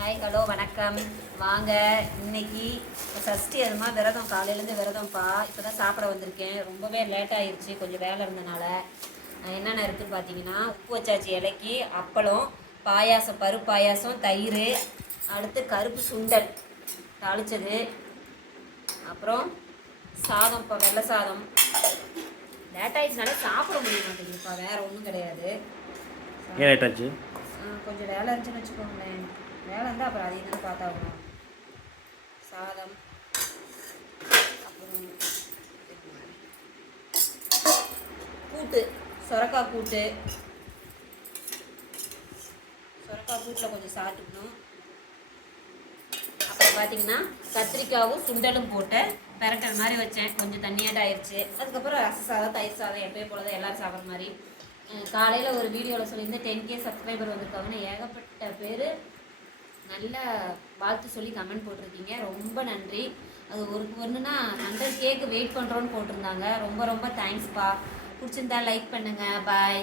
Hi hello வணக்கம். வாங்க. இன்னைக்கு சஷ்டி அதுமா விரதம். காலையிலேருந்து விரதம்ப்பா. இப்போ தான் சாப்பிட வந்திருக்கேன். ரொம்பவே லேட் ஆயிடுச்சு கொஞ்சம் வேலை இருந்தனால. என்னென்ன இருக்குன்னு பார்த்தீங்கன்னா உப்பு வச்சாச்சு இலைக்கு அப்பளம் பாயாசம் பருப்பு பாயாசம் தயிர் அடுத்து கருப்பு சுண்டல் தாளிச்சது. அப்புறம் சாதம் இப்போ வெள்ளை சாதம். லேட் ஆயிடுச்சுனாலே சாப்பிட முடிய மாட்டேங்குதுப்பா. வேற ஒன்றும் கிடையாது. ஏன் லேட் ஆச்சு? ஆ, கொஞ்சம் வேலை இருந்துச்சுன்னு வச்சுக்கோங்களேன். வேலை இருந்தால் அப்புறம் அதையும் தானே பார்த்தாகணும் சாதம் அப்புறம் கூட்டு சொரக்காய் கூட்டு. சொரக்காய் கூட்டில் கொஞ்சம் சாப்பிட்டுக்கணும். அப்புறம் பார்த்தீங்கன்னா கத்திரிக்காவும் சுண்டலும் போட்டு பெரட்டல் மாதிரி வச்சேன். கொஞ்சம் தண்ணியாட்ட ஆயிடுச்சு அதுக்கப்புறம் ரச சாதம் தயிர் சாதம் எப்பயும் போல தான் எல்லோரும் சாப்பிட்ற மாதிரி. காலையில் ஒரு வீடியோவில் சொல்லியிருந்தேன். டென் கே சப்ஸ்கிரைபர் வந்திருக்காங்கன்னு. ஏகப்பட்ட பேர் நல்ல வாழ்த்து சொல்லி கமெண்ட் போட்டிருக்கீங்க. ரொம்ப நன்றி. அது ஒரு ஒன்றுனா ஹண்ட்ரட் கேக்கு வெயிட் பண்ணுறோன்னு போட்டிருந்தாங்க. ரொம்ப ரொம்ப தேங்க்ஸ்ப்பா பிடிச்சிருந்தா லைக் பண்ணுங்கள் பாய்